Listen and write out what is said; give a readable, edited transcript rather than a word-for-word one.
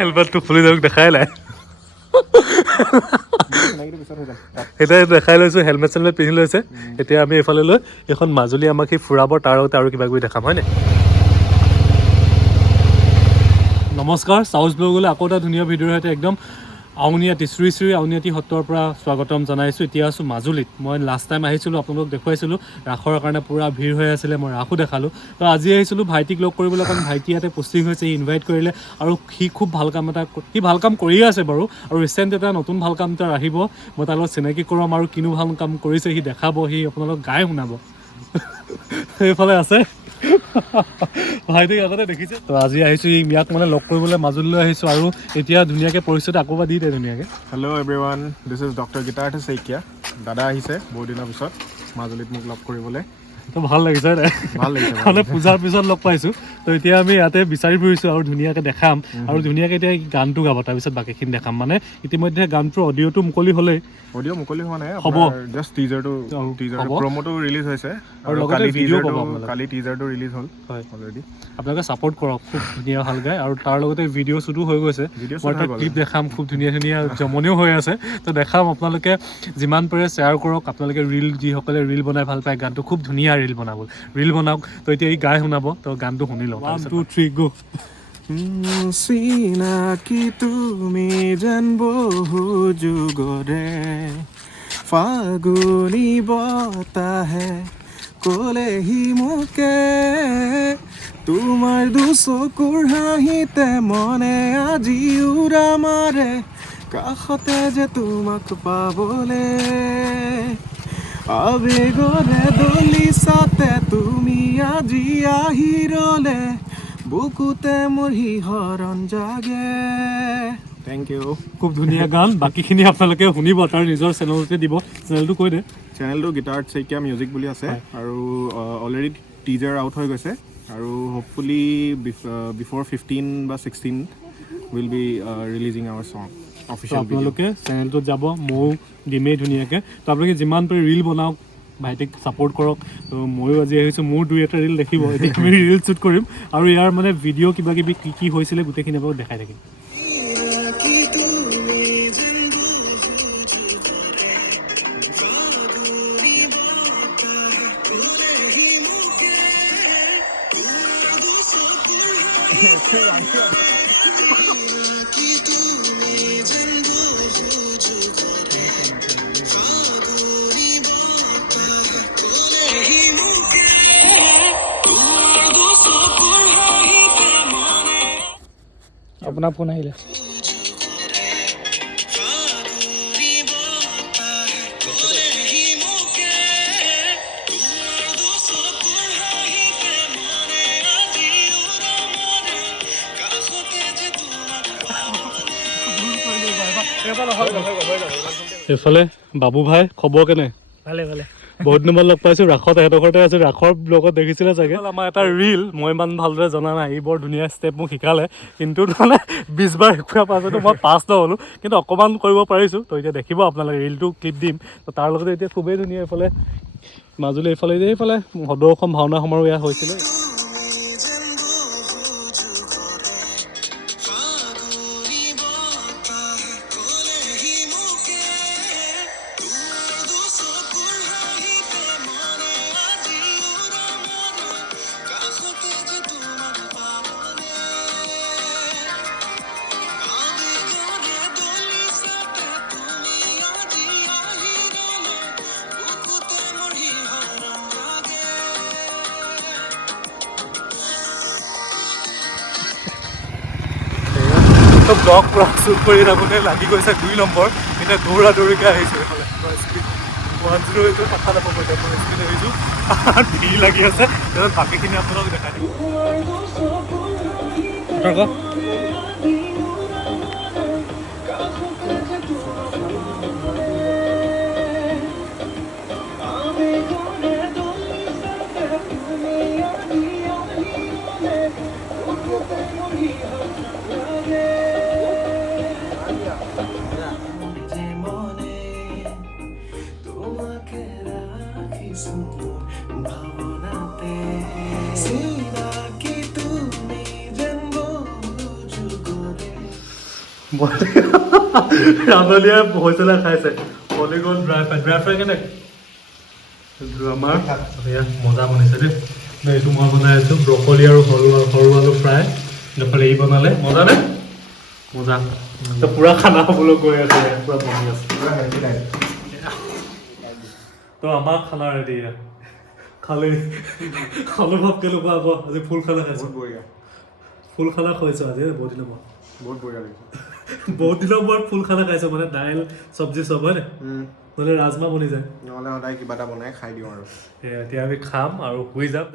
হেলমেটটো খুলি যাওক দেখাই নাই এতিয়া দেখাই লৈছোঁ হেলমেট চেলমেট পিন্ধি লৈছে এতিয়া আমি এইফালে লৈ এইখন মাজুলী আমাক সি ফুৰাব তাৰ লগতে আৰু কিবা কিবি দেখাম হয়নে নমস্কাৰ চাউজ ব্লগলৈ আকৌ এটা ধুনীয়া ভিডিঅ'ৰ সৈতে একদম আউনীআটী শ্ৰী শ্ৰী আউনীআটী সত্ৰৰ পৰা স্বাগতম জনাইছোঁ এতিয়া আছোঁ মাজুলীত মই লাষ্ট টাইম আহিছিলোঁ আপোনালোকক দেখুৱাইছিলোঁ ৰাসৰ কাৰণে পূৰা ভিৰ হৈ আছিলে মই ৰাসো দেখালোঁ তো আজি আহিছিলোঁ ভাইটিক লগ কৰিবলৈ কাৰণ ভাইটি ইয়াতে পষ্টিং হৈছে সি ইনভাইট কৰিলে আৰু সি খুব ভাল কাম এটা সি ভাল কাম কৰিয়ে আছে বাৰু আৰু ৰিচেণ্ট এটা নতুন ভাল কাম এটা আহিব মই তাৰ লগত চিনাকি কৰাম আৰু কিনো ভাল কাম কৰিছে সি দেখাব সি আপোনালোকক গাই শুনাব সেইফালে আছে ভাইটিক আগতে দেখিছে তো আজি আহিছোঁ ইয়াক মানে লগ কৰিবলৈ মাজুলীলৈ আহিছোঁ আৰু এতিয়া ধুনীয়াকৈ পৰিস্থিতি আকৌ দি দিয়ে ধুনীয়াকৈ hello' everyone this is doctor Gitartha Saikia দাদা আহিছে বহুত দিনৰ পিছত মাজুলীত মোক লগ কৰিবলৈ তো ভাল লাগিছে ভাল লাগিছে মানে পূজাৰ পিছত লগ পাইছোঁ তো এতিয়া আমি ইয়াতে বিচাৰি ফুৰিছোঁ আৰু ধুনীয়াকৈ দেখাম আৰু ধুনীয়াকৈ এতিয়া গানটো গাব তাৰপিছত বাকীখিনি দেখাম মানে ইতিমধ্যে গানটোৰ অডিঅ'টো মুকলি হ'লেই অডিঅ' মুকলি হোৱা নাই হ'ব জাষ্ট টিজাৰটো প্ৰমোটো ৰিলিজ হৈছে আৰু লগতে ভিডিঅ' পাব কালি টিজাৰটো ৰিলিজ হ'ল হয় অলৰেডি আপোনালোকে ছাপোৰ্ট কৰক খুব ধুনীয়া ভাল গায় আৰু তাৰ লগতে ভিডিঅ' শ্বুটো হৈ গৈছে মই এটা ক্লিপ দেখাম খুব ধুনীয়া ধুনীয়া জমনিও হৈ আছে তো দেখাম আপোনালোকে যিমান পাৰে শ্বেয়াৰ কৰক আপোনালোকে ৰিল যিসকলে ৰিল বনাই ভাল পায় গানটো খুব ধুনীয়া ৰিল বনাব ৰিল বনাওক তো এতিয়া এই গাই শুনাব তো গানটো শুনি লওক 1 2 3 গো চিনাকি তুমি যেন বহু যুগৰে ফাগুনী বতাহে ক'লেহি মোকে তোমাৰ দুচকুৰ হাঁহিতে মনে আজি উৰা মাৰে কাষতে যে তোমাক পাবলে আবেগৰে দলিছাতে তুমি আজি আহি ৰলে বুকুতে মোৰ শিহৰণ জাগে থেংক ইউ খুব ধুনীয়া গান বাকীখিনি আপোনালোকে শুনিব তাৰ নিজৰ চেনেলতে দিব চেনেলটো কৈ দে চেনেলটো গীতাৰ্থ শইকীয়া মিউজিক বুলি আছে আৰু অলৰেডি টিজাৰ আউট হৈ গৈছে আৰু হোপফুলি বিফ'ৰ 15 বা 16 will be releasing our song official আপোনালোকে চেনেলটোত যাব ময়ো দিমেই ধুনীয়াকৈ তো আপোনালোকে যিমান পাৰি ৰিল বনাওক ভাইটিক ছাপোৰ্ট কৰক তো ময়ো আজি আহিছোঁ মোৰ 2-এটা ৰিল দেখিব এতিয়া আমি ৰিল শ্বুট কৰিম আৰু ইয়াৰ মানে ভিডিঅ' কিবা কিবি কি হৈছিলে গোটেইখিনি আপোনাক দেখাই থাকিম আপোনাৰ ফোন আহিলে এইফালে বাবু ভাই খবৰ কেনে ভালে ভালে বহুত দিনৰ লগ পাইছোঁ ৰাসত এহেঁতৰ ঘৰতে আছোঁ ৰাসৰ ব্লগত দেখিছিলে চাগে আমাৰ এটা ৰিল মই ইমান ভালদৰে জনা নাই ই বৰ ধুনীয়া ষ্টেপ মোক শিকালে কিন্তু মানে 20 বাৰ শিকোৱাৰ পাছতো মই পাছ নহ'লোঁ কিন্তু অকণমান কৰিব পাৰিছোঁ তো এতিয়া দেখিব আপোনালোকে ৰিলটো ক্লিপ দিম তো তাৰ লগতে এতিয়া খুবেই ধুনীয়া এইফালে মাজুলী এইফালে সদৌ অসম ভাওনা সমাৰোহ ইয়াত হৈছিলে তো ব্লগ পুৰা শ্বুট কৰি থাকোঁতে লাগি গৈছে 2 নম্বৰ এতিয়া দৌৰা দৌৰিকৈ আহিছোঁ এইফালে 108 কথা নাপাব এতিয়া মই স্পীড আহিছোঁ ভিৰ লাগি আছে তাৰপিছত বাকীখিনি আপোনালোক দেখাই দিম ৰান্ধনীয়ে হৈছিলে খাইছে পলিগন ড্ৰাই ফ্ৰাই কেনে আমাৰ এয়া মজা বনাইছে দেই এইটো মই বনাই আছোঁ ব্ৰকলি আৰু সৰু আলু ফ্ৰাই এইফালে ই বনালে মজা নে মজা তো পূৰা খানা খাবলৈ গৈ আছে পূৰা বনি আছে তো আমাৰ খানা ৰেডি খালি অনুভৱ কেনেকুৱা আকৌ আজি ফুল খানা খাইছোঁ ফুল খানা খুৱাইছোঁ আজি বহুত দিনৰ মূৰত বহুত বঢ়িয়া লাগিছে বহুত দিনৰ মূৰত ফুল খানা খাইছোঁ মানে দাইল চব্জি চব হয় নহ'লে ৰাজমাহ বনি যায় নহ'লে সদায় কিবা এটা বনাই খাই দিওঁ আৰু এতিয়া আমি খাম আৰু শুই যাম